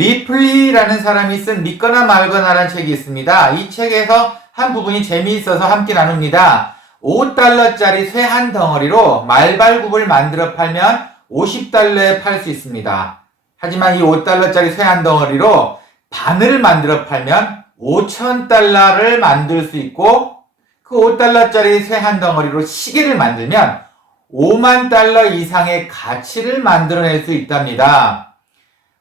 리플리라는 사람이 쓴 믿거나 말거나라는 책이 있습니다. 이 책에서 한 부분이 재미있어서 함께 나눕니다. 5달러짜리 쇠 한 덩어리로 말발굽을 만들어 팔면 50달러에 팔 수 있습니다. 하지만 이 5달러짜리 쇠 한 덩어리로 바늘을 만들어 팔면 5,000달러를 만들 수 있고, 그 5달러짜리 쇠 한 덩어리로 시계를 만들면 5만 달러 이상의 가치를 만들어낼 수 있답니다.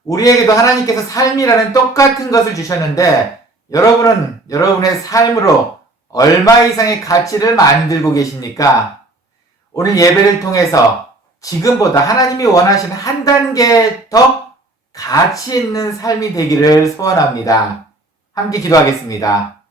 우리에게도 하나님께서 삶이라는 똑같은 것을 주셨는데, 여러분은 여러분의 삶으로 얼마 이상의 가치를 만들고 계십니까? 오늘 예배를 통해서 지금보다 하나님이 원하시는 한 단계 더 가치 있는 삶이 되기를 소원합니다. 함께 기도하겠습니다.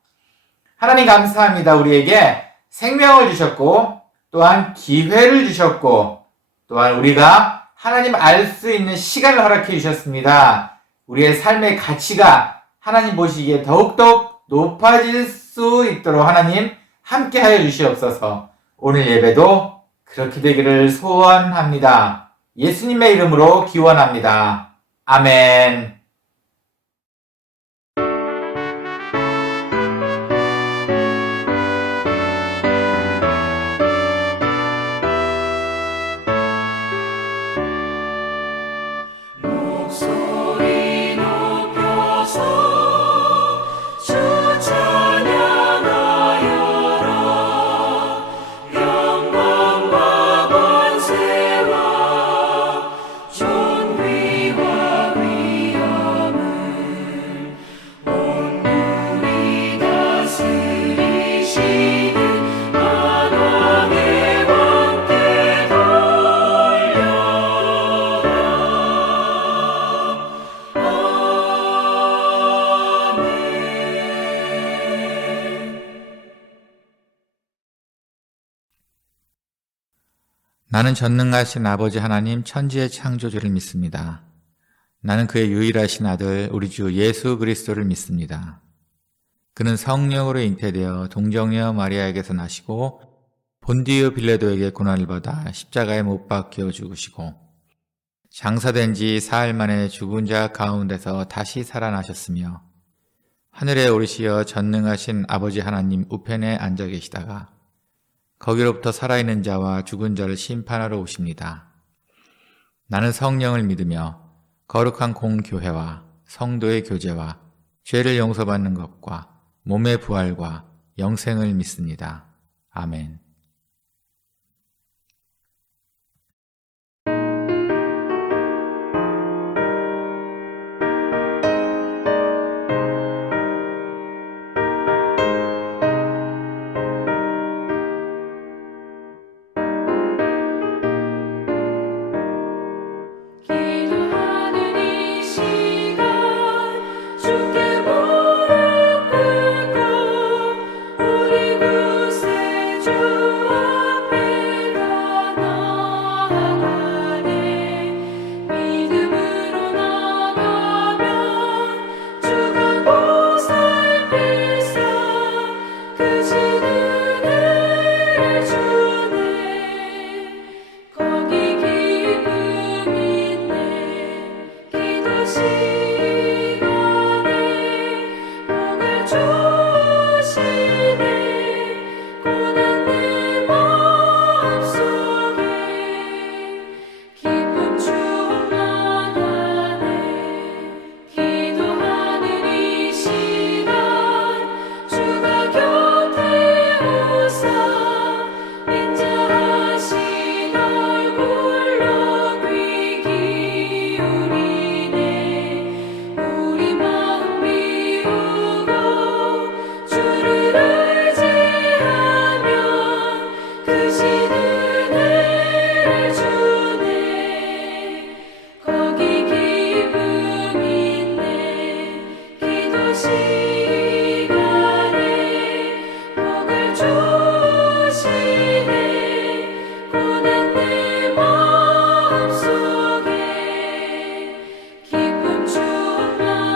하나님 감사합니다. 우리에게 생명을 주셨고, 또한 기회를 주셨고, 또한 우리가 하나님 알 수 있는 시간을 허락해 주셨습니다. 우리의 삶의 가치가 하나님 보시기에 더욱더 높아질 수 있도록 하나님 함께 하여 주시옵소서. 오늘 예배도 그렇게 되기를 소원합니다. 예수님의 이름으로 기원합니다. 아멘. 목소리 높여서 주 찬양하여라. 영광과 권세와 존귀와 위엄을 온누리 다스리시는 만왕의 왕께 돌려라. 나는 전능하신 아버지 하나님 천지의 창조주를 믿습니다. 나는 그의 유일하신 아들 우리 주 예수 그리스도를 믿습니다. 그는 성령으로 잉태되어 동정녀 마리아에게서 나시고 본디오 빌라도에게 고난을 받아 십자가에 못 박혀 죽으시고 장사된 지 사흘 만에 죽은 자 가운데서 다시 살아나셨으며 하늘에 오르시어 전능하신 아버지 하나님 우편에 앉아 계시다가 거기로부터 살아있는 자와 죽은 자를 심판하러 오십니다. 나는 성령을 믿으며 거룩한 공교회와 성도의 교제와 죄를 용서받는 것과 몸의 부활과 영생을 믿습니다. 아멘. 기도하는 이 시간 주께 무릎 꿇고 우리 구세주 앞에 다 나아가네. 믿음으로 나가면 주가 보살피사 크신 은혜를 주네. 거기 기쁨 있네. 기도 시간에 복을 주시네. 고난 내 마음속에 기쁨 충만하네. 기도하는 이 시간 주가 곁에 오사 인자하신 얼굴로 귀 기울이네. 우리 마음 비우고 주를 의지하며 크신 은혜를 주네. 거기 기쁨 있네. 기도 시간에 복을 주시네. 고난 내 마음속에 기쁨 충만하네.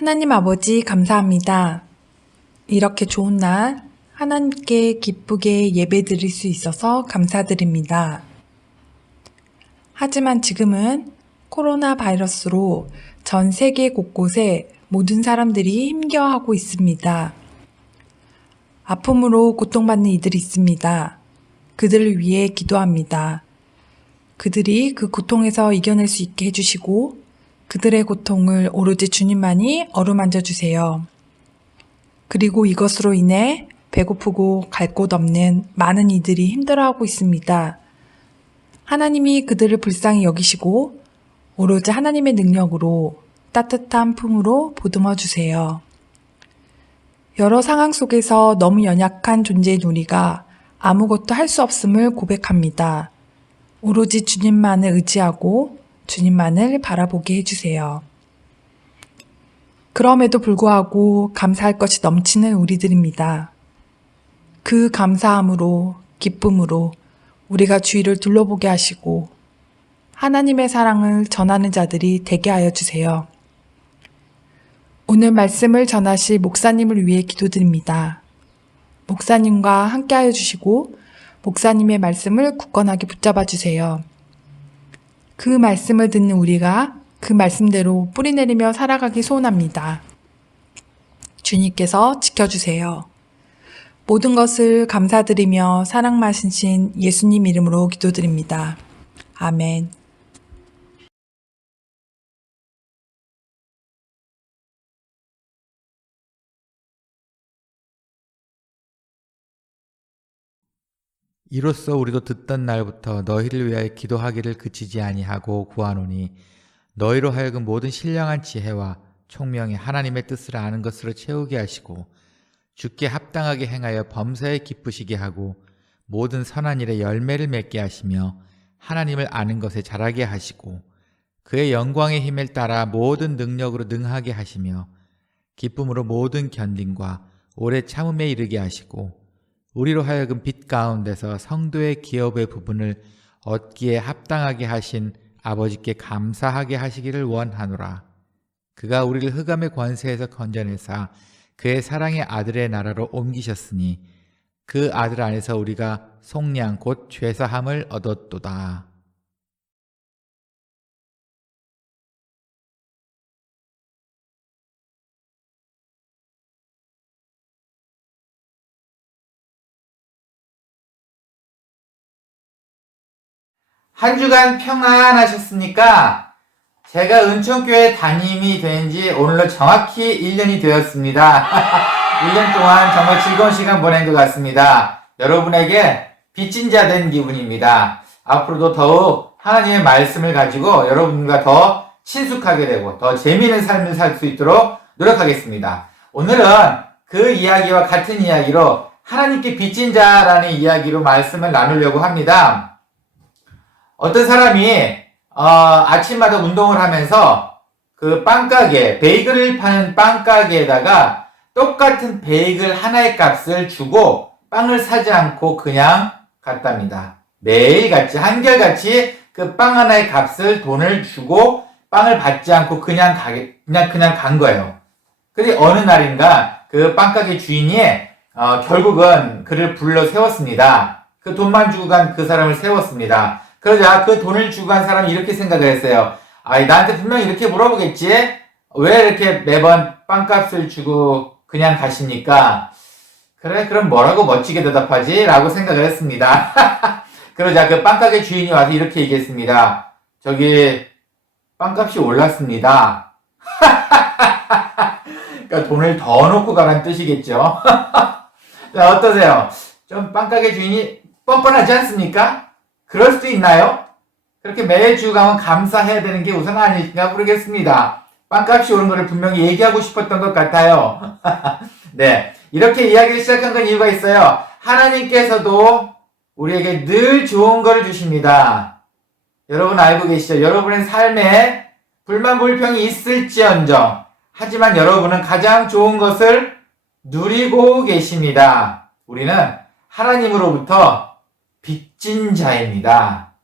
하나님 아버지 감사합니다. 이렇게 좋은 날 하나님께 기쁘게 예배드릴 수 있어서 감사드립니다. 하지만 지금은 코로나 바이러스로 전 세계 곳곳에 모든 사람들이 힘겨워하고 있습니다. 아픔으로 고통받는 이들이 있습니다. 그들을 위해 기도합니다. 그들이 그 고통에서 이겨낼 수 있게 해주시고 그들의 고통을 오로지 주님만이 어루만져 주세요. 그리고 이것으로 인해 배고프고 갈 곳 없는 많은 이들이 힘들어하고 있습니다. 하나님이 그들을 불쌍히 여기시고 오로지 하나님의 능력으로 따뜻한 품으로 보듬어 주세요. 여러 상황 속에서 너무 연약한 존재인 우리가 아무것도 할 수 없음을 고백합니다. 오로지 주님만을 의지하고 주님만을 바라보게 해주세요. 그럼에도 불구하고 감사할 것이 넘치는 우리들입니다. 그 감사함으로, 기쁨으로 우리가 주위를 둘러보게 하시고 하나님의 사랑을 전하는 자들이 되게 하여 주세요. 오늘 말씀을 전하실 목사님을 위해 기도드립니다. 목사님과 함께 하여 주시고 목사님의 말씀을 굳건하게 붙잡아 주세요. 그 말씀을 듣는 우리가 그 말씀대로 뿌리내리며 살아가기 소원합니다. 주님께서 지켜주세요. 모든 것을 감사드리며 사랑 많으신 예수님 이름으로 기도드립니다. 아멘. 이로써 우리도 듣던 날부터 너희를 위하여 기도하기를 그치지 아니하고 구하노니 너희로 하여금 모든 신령한 지혜와 총명이 하나님의 뜻을 아는 것으로 채우게 하시고 주께 합당하게 행하여 범사에 기쁘시게 하고 모든 선한 일에 열매를 맺게 하시며 하나님을 아는 것에 자라게 하시고 그의 영광의 힘을 따라 모든 능력으로 능하게 하시며 기쁨으로 모든 견딘과 오래 참음에 이르게 하시고 우리로 하여금 빛 가운데서 성도의 기업의 부분을 얻기에 합당하게 하신 아버지께 감사하게 하시기를 원하노라. 그가 우리를 흑암의 권세에서 건져내사 그의 사랑의 아들의 나라로 옮기셨으니 그 아들 안에서 우리가 속량 곧 죄사함을 얻었도다. 한 주간 평안하셨습니까? 제가 은총교회 담임이 된 지 오늘로 정확히 1년이 되었습니다. 1년 동안 정말 즐거운 시간 보낸 것 같습니다. 여러분에게 빚진 자 된 기분입니다. 앞으로도 더욱 하나님의 말씀을 가지고 여러분과 더 친숙하게 되고 더 재미있는 삶을 살 수 있도록 노력하겠습니다. 오늘은 그 이야기와 같은 이야기로 하나님께 빚진 자라는 이야기로 말씀을 나누려고 합니다. 어떤 사람이 아침마다 운동을 하면서 그 빵가게, 베이글을 파는 빵가게에다가 똑같은 베이글 하나의 값을 주고 빵을 사지 않고 그냥 갔답니다. 매일같이 한결같이 그 빵 하나의 값을 돈을 주고 빵을 받지 않고 그냥 간 거예요. 근데 어느 날인가 그 빵가게 주인이 결국은 그를 불러 세웠습니다. 그 돈만 주고 간 그 사람을 세웠습니다. 그러자 그 돈을 주고 간 사람이 이렇게 생각을 했어요. 나한테 분명히 이렇게 물어보겠지? 왜 이렇게 매번 빵값을 주고 그냥 가십니까? 그래, 그럼 뭐라고 멋지게 대답하지? 라고 생각을 했습니다. 그러자 그 빵가게 주인이 와서 이렇게 얘기했습니다. 저기, 빵값이 올랐습니다. 그러니까 돈을 더 놓고 가라는 뜻이겠죠. 자, 어떠세요? 좀 빵가게 주인이 뻔뻔하지 않습니까? 그럴 수도 있나요? 그렇게 매주 가면 감사해야 되는 게 우선 아닐까 모르겠습니다. 빵값이 오른 거를 분명히 얘기하고 싶었던 것 같아요. 네, 이렇게 이야기를 시작한 건 이유가 있어요. 하나님께서도 우리에게 늘 좋은 걸 주십니다. 여러분 알고 계시죠? 여러분의 삶에 불만 불평이 있을지언정 하지만 여러분은 가장 좋은 것을 누리고 계십니다. 우리는 하나님으로부터 빚진 자입니다.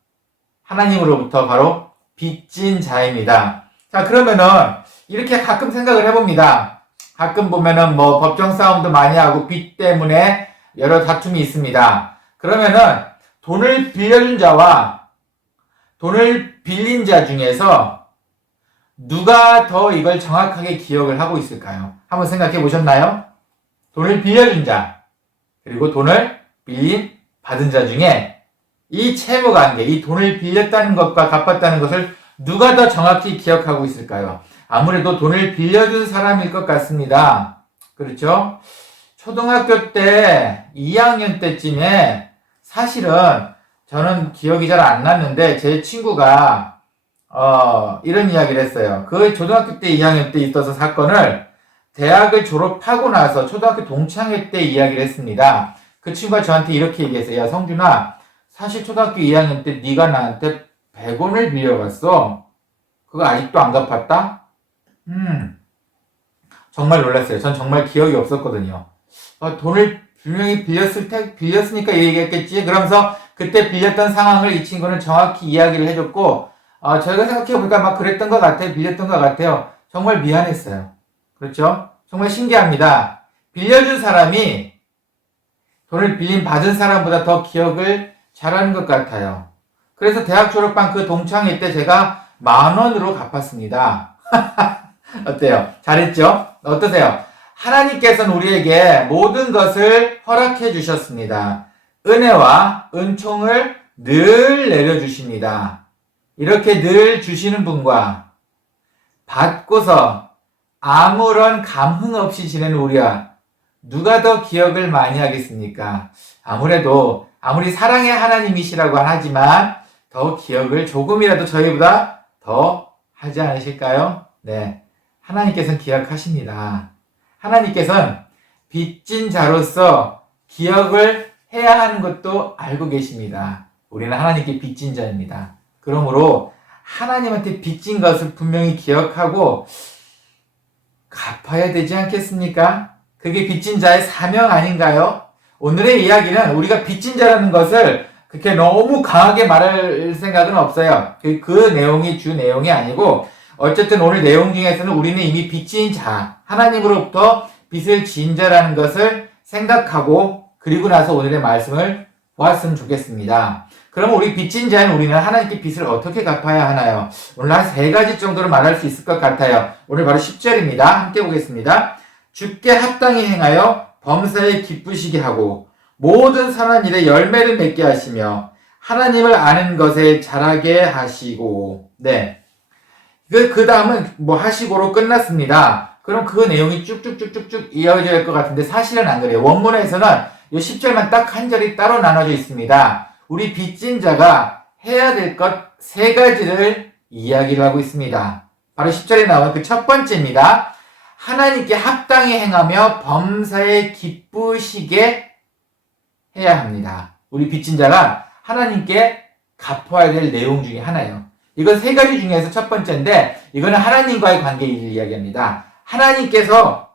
하나님으로부터 바로 빚진 자입니다. 자, 그러면은 이렇게 가끔 생각을 해봅니다. 가끔 보면은 뭐 법정 싸움도 많이 하고 빚 때문에 여러 다툼이 있습니다. 그러면은 돈을 빌려준 자와 돈을 빌린 자 중에서 누가 더 이걸 정확하게 기억을 하고 있을까요? 한번 생각해 보셨나요? 돈을 빌려준 자, 그리고 돈을 받은 자 중에 이 채무 관계, 이 돈을 빌렸다는 것과 갚았다는 것을 누가 더 정확히 기억하고 있을까요? 아무래도 돈을 빌려준 사람일 것 같습니다. 그렇죠? 초등학교 때 2학년 때쯤에 사실은 저는 기억이 잘 안 났는데 제 친구가 이런 이야기를 했어요. 그 초등학교 때 2학년 때 있어서 사건을 대학을 졸업하고 나서 초등학교 동창회 때 이야기를 했습니다. 그 친구가 저한테 이렇게 얘기했어요. 야, 성준아, 사실 초등학교 2학년 때 네가 나한테 100원을 빌려갔어. 그거 아직도 안 갚았다? 정말 놀랐어요. 전 정말 기억이 없었거든요. 돈을 분명히 빌렸으니까 얘기했겠지. 그러면서 그때 빌렸던 상황을 이 친구는 정확히 이야기를 해줬고, 저희가 생각해보니까 막 그랬던 것 같아요. 빌렸던 것 같아요. 정말 미안했어요. 그렇죠? 정말 신기합니다. 빌려준 사람이 돈을 받은 사람보다 더 기억을 잘하는 것 같아요. 그래서 대학 졸업한 그 동창회 때 제가 10,000원으로 갚았습니다. 어때요? 잘했죠? 어떠세요? 하나님께서는 우리에게 모든 것을 허락해 주셨습니다. 은혜와 은총을 늘 내려주십니다. 이렇게 늘 주시는 분과 받고서 아무런 감흥 없이 지내는 우리와 누가 더 기억을 많이 하겠습니까? 아무래도 아무리 사랑의 하나님이시라고 하지만 더 기억을 조금이라도 저희보다 더 하지 않으실까요? 네. 하나님께서는 기억하십니다. 하나님께서는 빚진 자로서 기억을 해야 하는 것도 알고 계십니다. 우리는 하나님께 빚진 자입니다. 그러므로 하나님한테 빚진 것을 분명히 기억하고 갚아야 되지 않겠습니까? 그게 빚진 자의 사명 아닌가요? 오늘의 이야기는 우리가 빚진 자라는 것을 그렇게 너무 강하게 말할 생각은 없어요. 그 내용이 주 내용이 아니고 어쨌든 오늘 내용 중에서는 우리는 이미 빚진 자, 하나님으로부터 빚을 지은 자라는 것을 생각하고 그리고 나서 오늘의 말씀을 보았으면 좋겠습니다. 그럼 우리 빚진 자인 우리는 하나님께 빚을 어떻게 갚아야 하나요? 오늘 한 3가지 정도로 말할 수 있을 것 같아요. 오늘 바로 10절입니다. 함께 보겠습니다. 주께 합당히 행하여 범사에 기쁘시게 하고 모든 선한 일에 열매를 맺게 하시며 하나님을 아는 것에 자라게 하시고. 네. 그 다음은 뭐 하시고로 끝났습니다. 그럼 그 내용이 쭉쭉쭉쭉쭉 이어져야 할 것 같은데 사실은 안 그래요. 원문에서는 이 10절만 딱 한 절이 따로 나눠져 있습니다. 우리 빚진 자가 해야 될 것 3가지를 이야기를 하고 있습니다. 바로 10절에 나오는 그 첫 번째입니다. 하나님께 합당히 행하며 범사에 기쁘시게 해야 합니다. 우리 빚진 자가 하나님께 갚아야 될 내용 중에 하나예요. 이건 3가지 중에서 첫 번째인데 이거는 하나님과의 관계를 이야기합니다. 하나님께서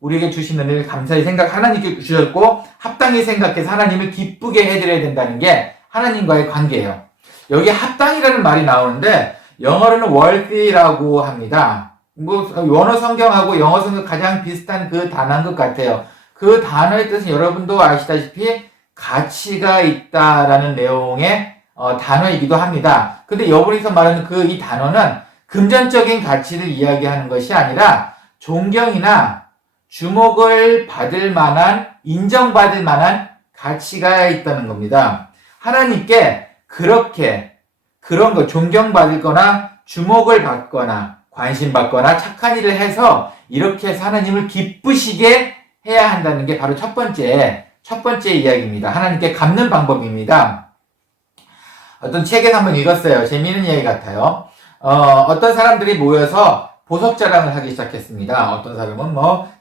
우리에게 주신 은혜를 감사히 하나님께 주셨고 합당히 생각해서 하나님을 기쁘게 해드려야 된다는 게 하나님과의 관계예요. 여기 합당이라는 말이 나오는데 영어로는 worthy라고 합니다. 뭐 원어 성경하고 영어 성경 가장 비슷한 그 단어인 것 같아요. 그 단어의 뜻은 여러분도 아시다시피 가치가 있다라는 내용의 단어이기도 합니다. 근데 여기서 말하는 이 단어는 금전적인 가치를 이야기하는 것이 아니라 존경이나 주목을 받을 만한, 인정받을 만한 가치가 있다는 겁니다. 하나님께 그런 거, 존경받을 거나 주목을 받거나 관심 받거나 착한 일을 해서 이렇게 해서 하나님을 기쁘시게 해야 한다는 게 바로 첫 번째 이야기입니다. 하나님께 갚는 방법입니다. 어떤 책에서 한번 읽었어요. 재미있는 이야기 같아요. 어떤 사람들이 모여서 보석 자랑을 하기 시작했습니다. 어떤 사람은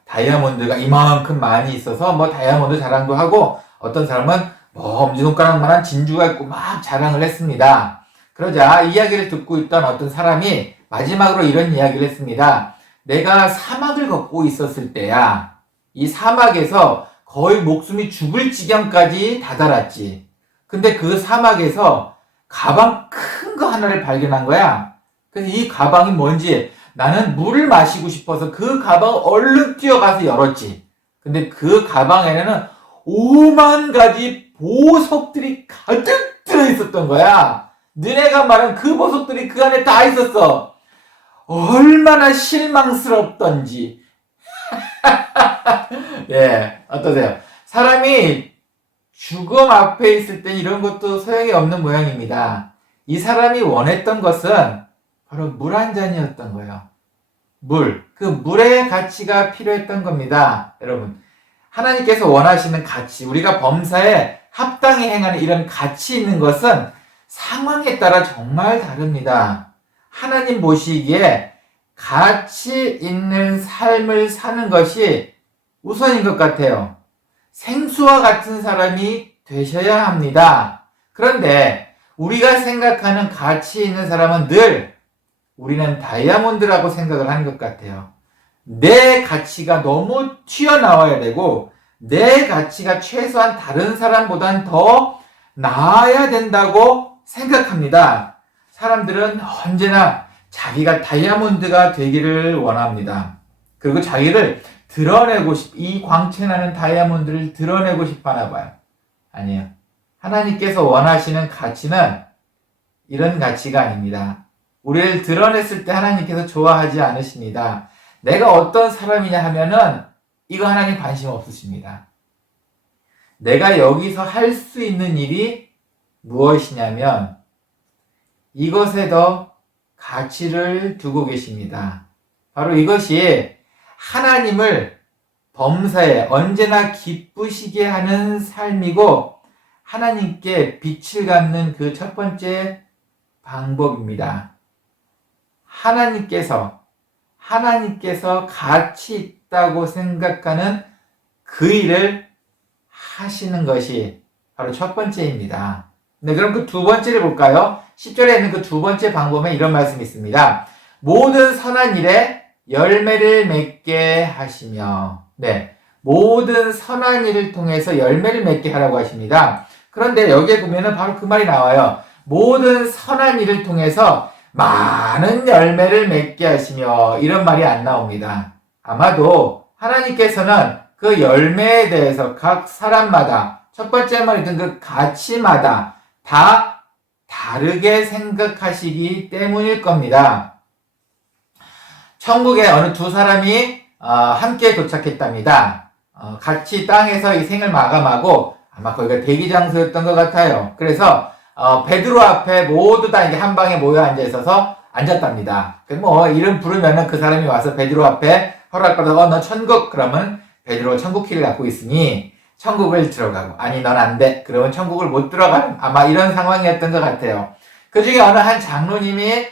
다이아몬드가 이만큼 많이 있어서 다이아몬드 자랑도 하고, 어떤 사람은 엄지손가락만한 진주가 있고 막 자랑을 했습니다. 그러자 이야기를 듣고 있던 어떤 사람이 마지막으로 이런 이야기를 했습니다. 내가 사막을 걷고 있었을 때야, 이 사막에서 거의 목숨이 죽을 지경까지 다다랐지. 근데 그 사막에서 가방 큰 거 하나를 발견한 거야. 그래서 이 가방이 뭔지 나는 물을 마시고 싶어서 그 가방을 얼른 뛰어가서 열었지. 근데 그 가방에는 5만 가지 보석들이 가득 들어있었던 거야. 너네가 말한 그 보석들이 그 안에 다 있었어. 얼마나 실망스럽던지. 예, 어떠세요? 사람이 죽음 앞에 있을 땐 이런 것도 소용이 없는 모양입니다. 이 사람이 원했던 것은 바로 물 한 잔이었던 거예요. 물. 그 물의 가치가 필요했던 겁니다. 여러분. 하나님께서 원하시는 가치, 우리가 범사에 합당히 행하는 이런 가치 있는 것은 상황에 따라 정말 다릅니다. 하나님 보시기에 가치 있는 삶을 사는 것이 우선인 것 같아요. 생수와 같은 사람이 되셔야 합니다. 그런데 우리가 생각하는 가치 있는 사람은 늘 우리는 다이아몬드라고 생각을 하는 것 같아요. 내 가치가 너무 튀어나와야 되고 내 가치가 최소한 다른 사람보단 더 나아야 된다고 생각합니다. 사람들은 언제나 자기가 다이아몬드가 되기를 원합니다. 그리고 자기를 드러내고 이 광채나는 다이아몬드를 드러내고 싶어 하나 봐요. 아니에요. 하나님께서 원하시는 가치는 이런 가치가 아닙니다. 우리를 드러냈을 때 하나님께서 좋아하지 않으십니다. 내가 어떤 사람이냐 하면은 이거 하나님 관심 없으십니다. 내가 여기서 할 수 있는 일이 무엇이냐면 이것에 더 가치를 두고 계십니다. 바로 이것이 하나님을 범사에 언제나 기쁘시게 하는 삶이고 하나님께 빛을 갖는 그 첫 번째 방법입니다. 하나님께서 가치 있다고 생각하는 그 일을 하시는 것이 바로 첫 번째입니다. 네, 그럼 그 두 번째를 볼까요? 10절에 있는 그 두 번째 방법에 이런 말씀이 있습니다. 모든 선한 일에 열매를 맺게 하시며, 네, 모든 선한 일을 통해서 열매를 맺게 하라고 하십니다. 그런데 여기에 보면은 바로 그 말이 나와요. 모든 선한 일을 통해서 많은 열매를 맺게 하시며, 이런 말이 안 나옵니다. 아마도 하나님께서는 그 열매에 대해서 각 사람마다 첫 번째 말이든 그 가치마다 다 다르게 생각하시기 때문일 겁니다. 천국에 어느 두 사람이 함께 도착했답니다. 같이 땅에서 이 생을 마감하고 아마 거기가 대기 장소였던 것 같아요. 그래서 베드로 앞에 모두 다 이제 한 방에 모여 앉아 있어서 앉았답니다. 뭐 이름 부르면은 그 사람이 와서 베드로 앞에 허락받아서 너 천국 그러면 베드로 천국 키를 갖고 있으니 천국을 들어가고 아니 넌 안 돼. 그러면 천국을 못 들어가는 아마 이런 상황이었던 것 같아요. 그 중에 어느 한 장로님이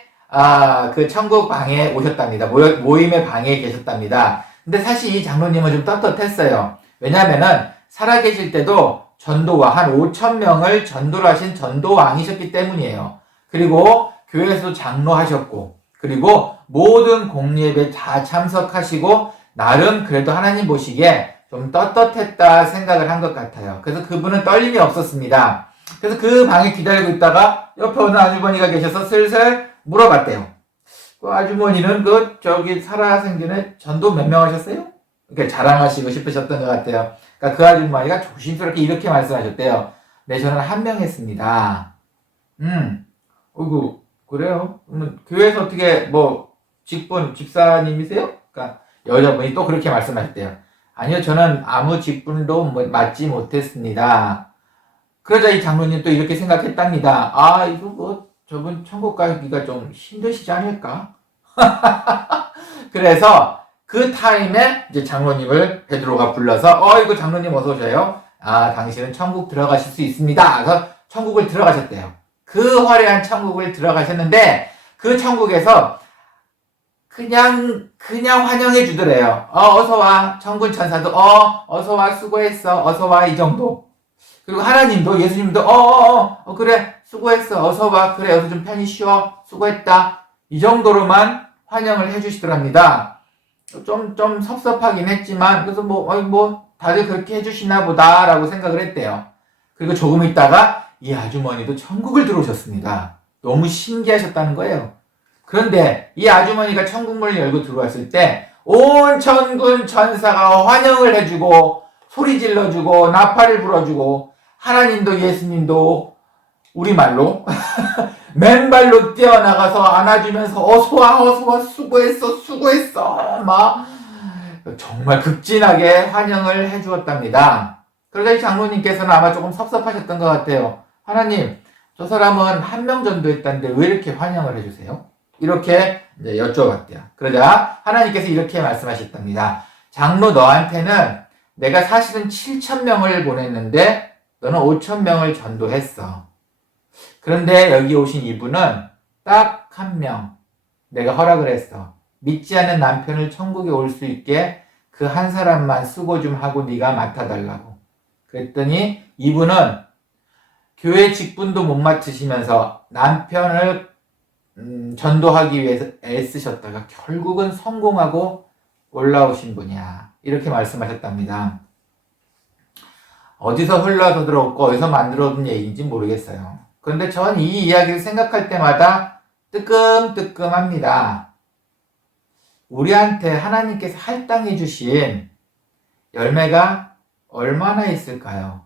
그 천국 방에 오셨답니다. 모임의 방에 계셨답니다. 근데 사실 이 장로님은 좀 떳떳했어요. 왜냐면은 살아계실 때도 전도와 한 5,000명을 전도를 하신 전도왕이셨기 때문이에요. 그리고 교회에서도 장로하셨고, 그리고 모든 공예배 다 참석하시고, 나름 그래도 하나님 보시기에 좀 떳떳했다 생각을 한 것 같아요. 그래서 그분은 떨림이 없었습니다. 그래서 그 방에 기다리고 있다가 옆에 어느 아주머니가 계셔서 슬슬 물어봤대요. 그 아주머니는 살아생전에 전도 몇 명 하셨어요? 이렇게 자랑하시고 싶으셨던 것 같아요. 그러니까 그 아주머니가 조심스럽게 이렇게 말씀하셨대요. 네, 저는 1명 했습니다. 어이구, 그래요? 교회에서 어떻게, 집사님이세요? 그러니까 여자분이 또 그렇게 말씀하셨대요. 아니요, 저는 아무 직분도 맡지 못했습니다. 그러자 이 장로님 또 이렇게 생각했답니다. 저분 천국 가기가 좀 힘드시지 않을까? 그래서 그 타임에 이제 장로님을 베드로가 불러서 이거 장로님 어서 오셔요. 당신은 천국 들어가실 수 있습니다. 그래서 천국을 들어가셨대요. 그 화려한 천국을 들어가셨는데 그 천국에서 그냥 환영해 주더래요. 어서 와. 천군 천사도 어서 와. 수고했어. 어서 와. 이 정도. 그리고 하나님도 예수님도 그래. 수고했어. 어서 와. 그래. 여기서 좀 편히 쉬어. 수고했다. 이 정도로만 환영을 해 주시더랍니다. 좀 섭섭하긴 했지만 그래서 다들 그렇게 해 주시나 보다라고 생각을 했대요. 그리고 조금 있다가 이 아주머니도 천국을 들어오셨습니다. 너무 신기하셨다는 거예요. 그런데 이 아주머니가 천국문을 열고 들어왔을 때 온 천군 천사가 환영을 해주고 소리 질러주고 나팔을 불어주고 하나님도 예수님도 우리말로 맨발로 뛰어나가서 안아주면서 어서와 수고했어 막 정말 극진하게 환영을 해주었답니다. 그러자 이 장로님께서는 아마 조금 섭섭하셨던 것 같아요. 하나님, 저 사람은 한 명 전도했다는데 왜 이렇게 환영을 해주세요? 이렇게 이제 여쭤봤대요. 그러자 하나님께서 이렇게 말씀하셨답니다. 장로, 너한테는 내가 사실은 7,000명을 보냈는데 너는 5,000명을 전도했어. 그런데 여기 오신 이분은 딱 한 명 내가 허락을 했어. 믿지 않는 남편을 천국에 올 수 있게 그 한 사람만 수고 좀 하고 네가 맡아달라고. 그랬더니 이분은 교회 직분도 못 맡으시면서 남편을 전도하기 위해서 애쓰셨다가 결국은 성공하고 올라오신 분이야. 이렇게 말씀하셨답니다. 어디서 흘러서 들어왔고 어디서 만들어둔 얘기인지 모르겠어요. 그런데 전 이 이야기를 생각할 때마다 뜨끔뜨끔합니다. 우리한테 하나님께서 할당해 주신 열매가 얼마나 있을까요?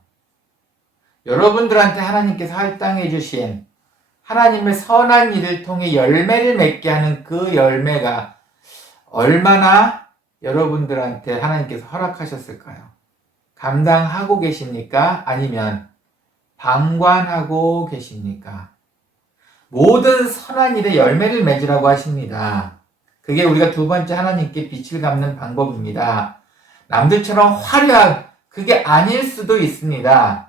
여러분들한테 하나님께서 할당해 주신 하나님의 선한 일을 통해 열매를 맺게 하는 그 열매가 얼마나 여러분들한테 하나님께서 허락하셨을까요? 감당하고 계십니까? 아니면 방관하고 계십니까? 모든 선한 일에 열매를 맺으라고 하십니다. 그게 우리가 두 번째 하나님께 빛을 갚는 방법입니다. 남들처럼 화려한 그게 아닐 수도 있습니다.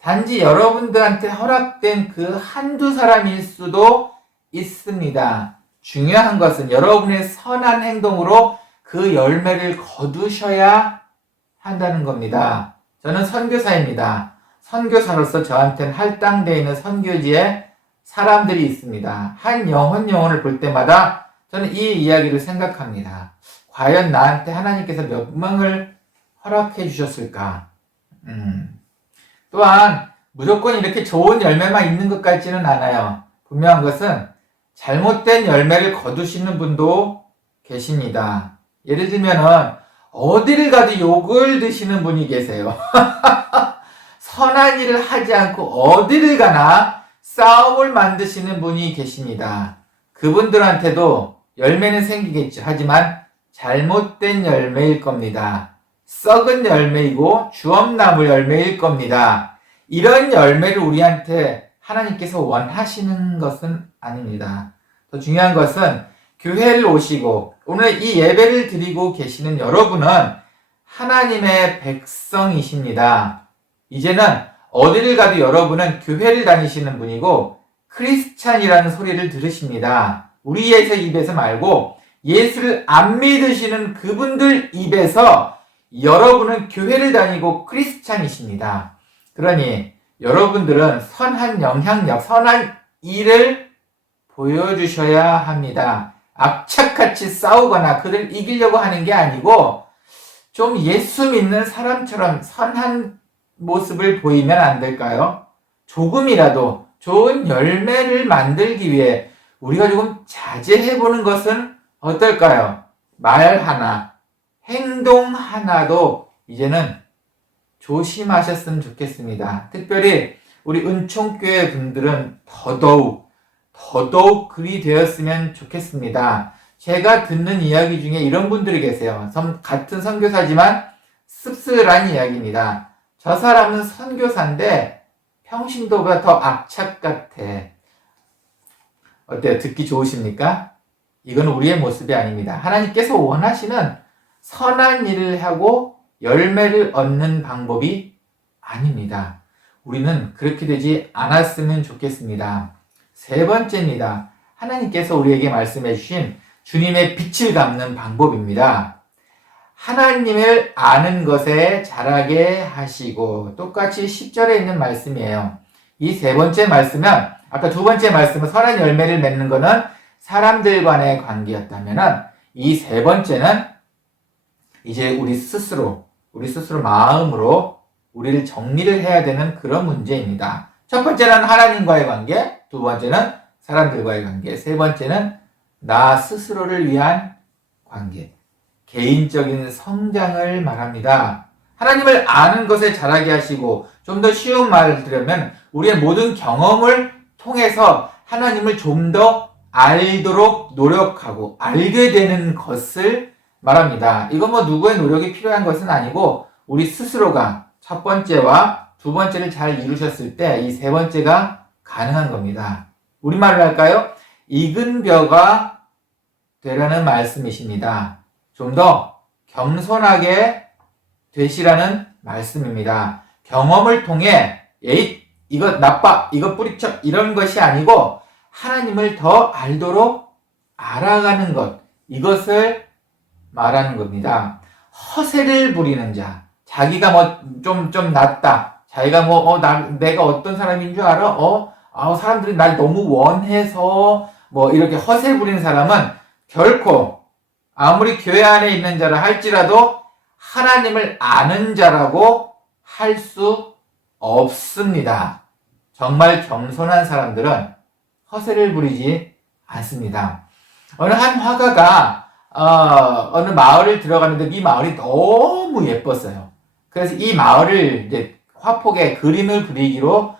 단지 여러분들한테 허락된 그 한두 사람일 수도 있습니다. 중요한 것은 여러분의 선한 행동으로 그 열매를 거두셔야 한다는 겁니다. 저는 선교사입니다. 선교사로서 저한테는 할당되어 있는 선교지에 사람들이 있습니다. 한 영혼을 볼 때마다 저는 이 이야기를 생각합니다. 과연 나한테 하나님께서 몇 명을 허락해 주셨을까? 또한 무조건 이렇게 좋은 열매만 있는 것 같지는 않아요. 분명한 것은 잘못된 열매를 거두시는 분도 계십니다. 예를 들면은 어디를 가도 욕을 드시는 분이 계세요. 선한 일을 하지 않고 어디를 가나 싸움을 만드시는 분이 계십니다. 그분들한테도 열매는 생기겠죠. 하지만 잘못된 열매일 겁니다. 썩은 열매이고 주엄나무 열매일 겁니다. 이런 열매를 우리한테 하나님께서 원하시는 것은 아닙니다. 더 중요한 것은 교회를 오시고 오늘 이 예배를 드리고 계시는 여러분은 하나님의 백성이십니다. 이제는 어디를 가도 여러분은 교회를 다니시는 분이고 크리스찬이라는 소리를 들으십니다. 우리의 입에서 말고 예수를 안 믿으시는 그분들 입에서 여러분은 교회를 다니고 크리스찬이십니다. 그러니 여러분들은 선한 영향력, 선한 일을 보여주셔야 합니다. 악착같이 싸우거나 그를 이기려고 하는 게 아니고 좀 예수 믿는 사람처럼 선한 모습을 보이면 안 될까요? 조금이라도 좋은 열매를 만들기 위해 우리가 조금 자제해보는 것은 어떨까요? 말 하나, 행동 하나도 이제는 조심하셨으면 좋겠습니다. 특별히 우리 은총교회 분들은 더더욱 그리 되었으면 좋겠습니다. 제가 듣는 이야기 중에 이런 분들이 계세요. 같은 선교사지만 씁쓸한 이야기입니다. 저 사람은 선교사인데 평신도보다 더 악착 같아. 어때요? 듣기 좋으십니까? 이건 우리의 모습이 아닙니다. 하나님께서 원하시는 선한 일을 하고 열매를 얻는 방법이 아닙니다. 우리는 그렇게 되지 않았으면 좋겠습니다. 세 번째입니다. 하나님께서 우리에게 말씀해 주신 주님의 빛을 갚는 방법입니다. 하나님을 아는 것에 자라게 하시고, 똑같이 10절에 있는 말씀이에요. 이 세 번째 말씀은, 아까 두 번째 말씀은 선한 열매를 맺는 것은 사람들 간의 관계였다면, 이 세 번째는 이제 우리 스스로 마음으로 우리를 정리를 해야 되는 그런 문제입니다. 첫 번째는 하나님과의 관계, 두 번째는 사람들과의 관계, 세 번째는 나 스스로를 위한 관계, 개인적인 성장을 말합니다. 하나님을 아는 것에 자라게 하시고, 좀 더 쉬운 말을 들으면 우리의 모든 경험을 통해서 하나님을 좀 더 알도록 노력하고 알게 되는 것을 말합니다. 이건 뭐 누구의 노력이 필요한 것은 아니고 우리 스스로가 첫 번째와 두 번째를 잘 이루셨을 때 이 세 번째가 가능한 겁니다. 우리말로 할까요? 익은 벼가 되라는 말씀이십니다. 좀 더 겸손하게 되시라는 말씀입니다. 경험을 통해 에잇 이거 나빠 이거 뿌리쳐 이런 것이 아니고 하나님을 더 알도록 알아가는 것, 이것을 말하는 겁니다. 허세를 부리는 자, 자기가 뭐 좀 낫다, 자기가 뭐 내가 어떤 사람인 줄 알아? 사람들이 날 너무 원해서 뭐 이렇게 허세 부리는 사람은 결코 아무리 교회 안에 있는 자라 할지라도 하나님을 아는 자라고 할 수 없습니다. 정말 겸손한 사람들은 허세를 부리지 않습니다. 어느 한 화가가 어느 마을을 들어가는데 이 마을이 너무 예뻤어요. 그래서 이 마을을 이제 화폭에 그림을 그리기로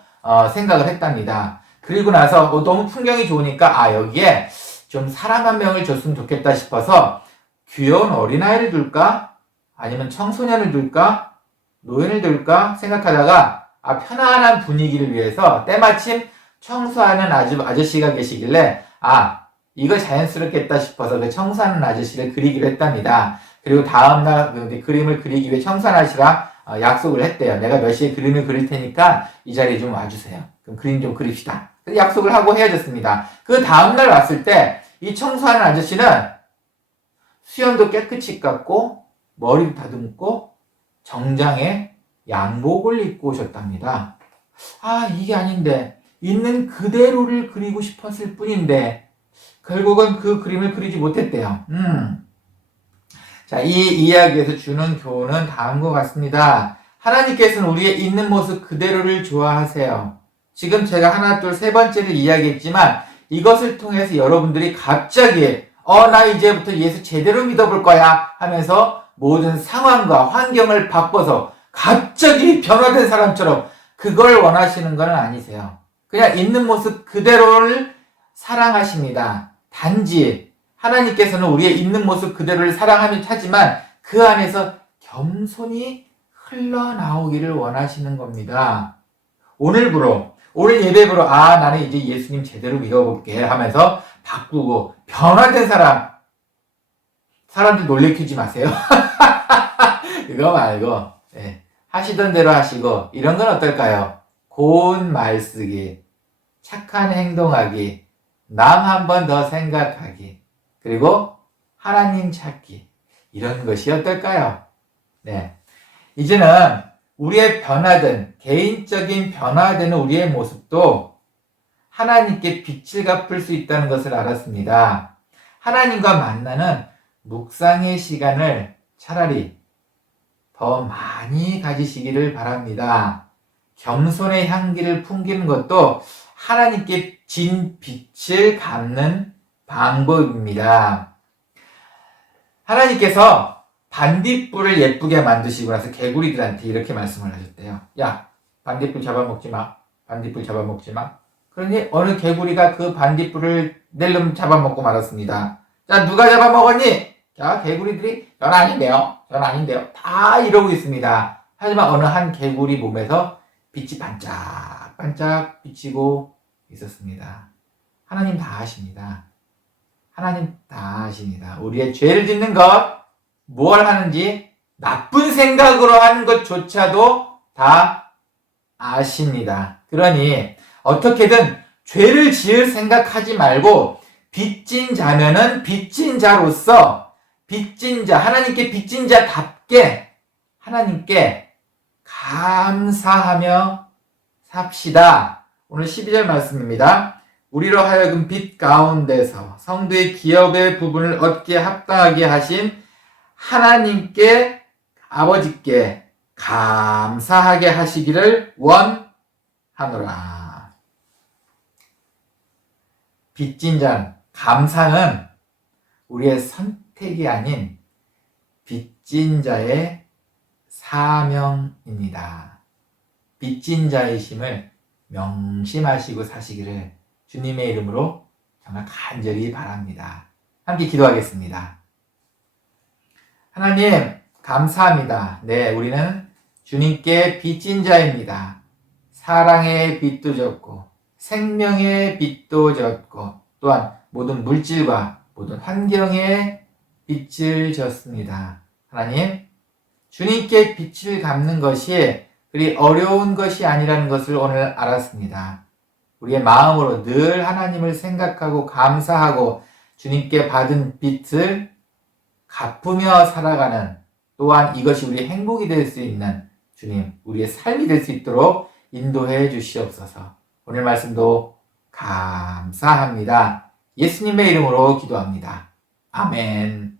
생각을 했답니다. 그리고 나서 너무 풍경이 좋으니까 여기에 좀 사람 한 명을 줬으면 좋겠다 싶어서 귀여운 어린아이를 둘까? 아니면 청소년을 둘까? 노인을 둘까? 생각하다가 편안한 분위기를 위해서 때마침 청소하는 아저씨가 계시길래 이거 자연스럽겠다 싶어서 그 청소하는 아저씨를 그리기로 했답니다. 그리고 다음날 그림을 그리기 위해 청소하는 아저씨랑 약속을 했대요. 내가 몇 시에 그림을 그릴 테니까 이 자리에 좀 와주세요. 그럼 그림 좀 그립시다. 그래서 약속을 하고 헤어졌습니다. 그 다음날 왔을 때 이 청소하는 아저씨는 수염도 깨끗이 깎고 머리도 다듬고 정장에 양복을 입고 오셨답니다. 이게 아닌데 있는 그대로를 그리고 싶었을 뿐인데 결국은 그 그림을 그리지 못했대요. 자, 이 이야기에서 주는 교훈은 다음과 같습니다. 하나님께서는 우리의 있는 모습 그대로를 좋아하세요. 지금 제가 하나, 둘, 세 번째를 이야기했지만 이것을 통해서 여러분들이 갑자기 나 이제부터 예수 제대로 믿어볼 거야 하면서 모든 상황과 환경을 바꿔서 갑자기 변화된 사람처럼 그걸 원하시는 건 아니세요. 그냥 있는 모습 그대로를 사랑하십니다. 단지 하나님께서는 우리의 있는 모습 그대로를 사랑하면 하지만 그 안에서 겸손히 흘러나오기를 원하시는 겁니다. 오늘 예배부로 나는 이제 예수님 제대로 믿어볼게 하면서 바꾸고 변화된 사람들 놀래키지 마세요. 그거 말고 하시던 대로 하시고 이런 건 어떨까요? 고운 말 쓰기, 착한 행동하기, 남 한 번 더 생각하기, 그리고 하나님 찾기, 이런 것이 어떨까요? 이제는 우리의 개인적인 변화되는 우리의 모습도 하나님께 빛을 갚을 수 있다는 것을 알았습니다. 하나님과 만나는 묵상의 시간을 차라리 더 많이 가지시기를 바랍니다. 겸손의 향기를 풍기는 것도 하나님께 진 빛을 갚는 방법입니다. 하나님께서 반딧불을 예쁘게 만드시고 나서 개구리들한테 이렇게 말씀을 하셨대요. 야, 반딧불 잡아먹지 마. 반딧불 잡아먹지 마. 그러니 어느 개구리가 그 반딧불을 낼름 잡아먹고 말았습니다. 자, 누가 잡아먹었니? 자, 개구리들이 전 아닌데요. 다 이러고 있습니다. 하지만 어느 한 개구리 몸에서 빛이 반짝반짝 비치고 있었습니다. 하나님 다 아십니다. 우리의 죄를 짓는 것, 뭘 하는지 나쁜 생각으로 하는 것조차도 다 아십니다. 그러니 어떻게든 죄를 지을 생각하지 말고 빚진 자면은 빚진 자로서 하나님께 빚진 자답게 하나님께 감사하며 삽시다. 오늘 12절 말씀입니다. 우리로 하여금 빚 가운데서 성도의 기업의 부분을 얻게 합당하게 하신 하나님께 아버지께 감사하게 하시기를 원하노라. 빚진 자, 감사는 우리의 선택이 아닌 빚진 자의 사명입니다. 빚진 자의심을 명심하시고 사시기를 주님의 이름으로 정말 간절히 바랍니다. 함께 기도하겠습니다. 하나님, 감사합니다. 네, 우리는 주님께 빚진 자입니다. 사랑의 빚도 졌고 생명의 빚도 졌고 또한 모든 물질과 모든 환경의 빚을 졌습니다. 하나님, 주님께 빚을 갚는 것이 그리 어려운 것이 아니라는 것을 오늘 알았습니다. 우리의 마음으로 늘 하나님을 생각하고 감사하고 주님께 받은 빚을 갚으며 살아가는, 또한 이것이 우리의 행복이 될 수 있는 주님, 우리의 삶이 될 수 있도록 인도해 주시옵소서. 오늘 말씀도 감사합니다. 예수님의 이름으로 기도합니다. 아멘.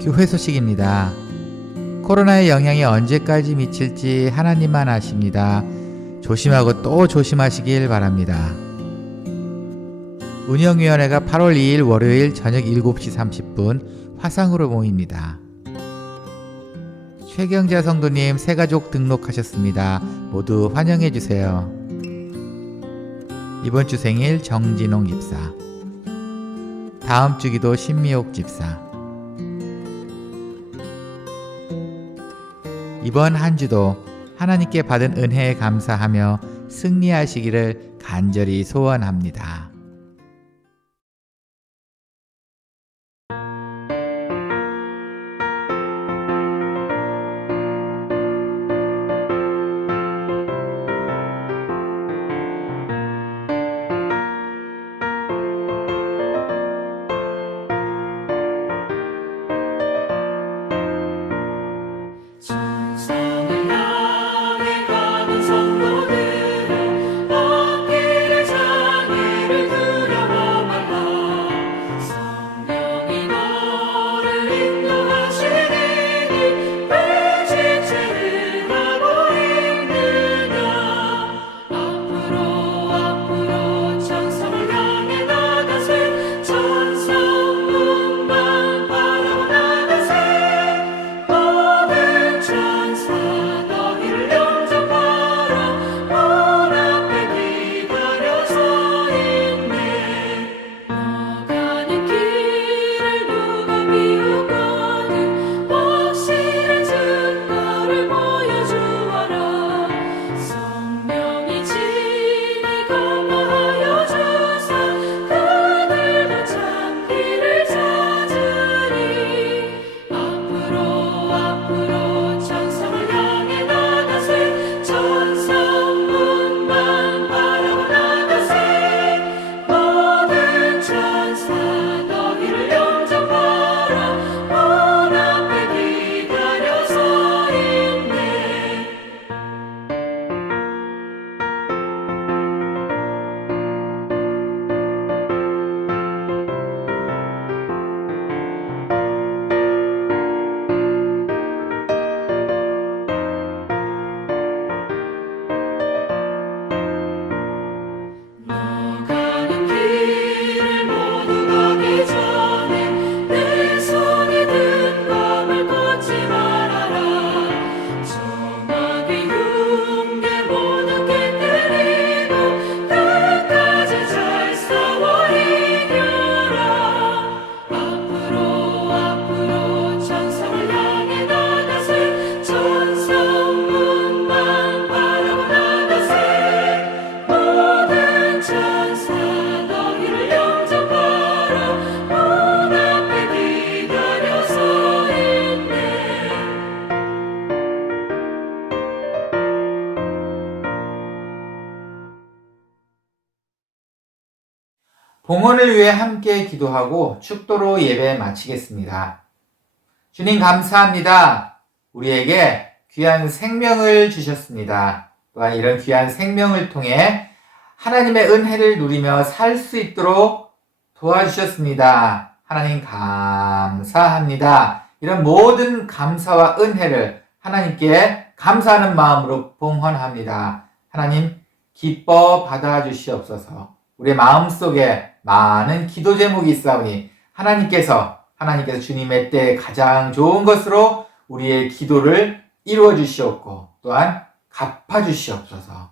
교회 소식입니다. 코로나의 영향이 언제까지 미칠지 하나님만 아십니다. 조심하고 또 조심하시길 바랍니다. 운영위원회가 8월 2일 월요일 저녁 7시 30분 화상으로 모입니다. 최경자 성도님 새가족 등록하셨습니다. 모두 환영해주세요. 이번 주 생일 정진홍 집사, 다음 주 기도 신미옥 집사. 이번 한 주도 하나님께 받은 은혜에 감사하며 승리하시기를 간절히 소원합니다. 천상을 향해 가는 성도들아, 앞길의 장애를 두려워 말라. 성령이 너를 인도하시리니 왜 지체를 하고 있느냐. 앞으로 천상을 향해 나가세. 천상문만 바라보 나가세. 모든 천사 너희를 영접하러 문 앞에 기다려 서 있네. 너 가는 길을 누가 비웃거든 확실한 증거를 보여주어라. 성령이 친히 감화하여 주사 그들도 참 길을 찾으리. 앞으로 천상을 향해 나가세. 천상문만 바라보 나가세. 모든 천사 너희를 영접하러 문 앞에 기다려 서 있네. 너 가는 길을 모두 가기 전에 내 손에 든 검을 꽂지 말아라. 정확히 흉계 모두 깨뜨리고 끝까지 잘 싸워 이겨라. 앞으로 천상을 향해 나가세. 천상문만 바라보 나가세. 모든 천사 너희를 영접하러 문 앞에 기다려 서 있네. 봉헌을 위해 함께 기도하고 축도로 예배 마치겠습니다. 주님 감사합니다. 우리에게 귀한 생명을 주셨습니다. 또한 이런 귀한 생명을 통해 하나님의 은혜를 누리며 살 수 있도록 도와주셨습니다. 하나님 감사합니다. 이런 모든 감사와 은혜를 하나님께 감사하는 마음으로 봉헌합니다. 하나님 기뻐 받아주시옵소서. 우리의 마음속에 많은 기도 제목이 있사오니 하나님께서 주님의 때에 가장 좋은 것으로 우리의 기도를 이루어 주시옵고 또한 갚아 주시옵소서.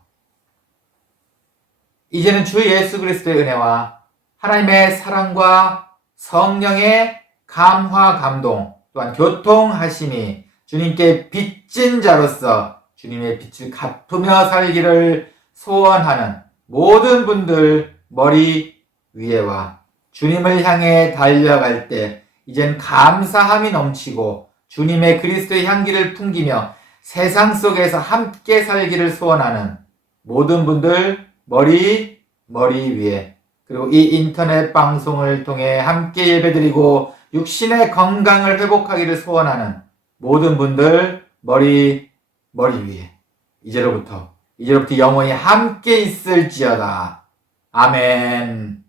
이제는 주 예수 그리스도의 은혜와 하나님의 사랑과 성령의 감화 감동 또한 교통하심이 주님께 빚진 자로서 주님의 빚을 갚으며 살기를 소원하는 모든 분들 머리 위에와 주님을 향해 달려갈 때 이젠 감사함이 넘치고 주님의 그리스도의 향기를 풍기며 세상 속에서 함께 살기를 소원하는 모든 분들 머리 위에 그리고 이 인터넷 방송을 통해 함께 예배드리고 육신의 건강을 회복하기를 소원하는 모든 분들 머리 위에 이제로부터 영원히 함께 있을지어다. 아멘.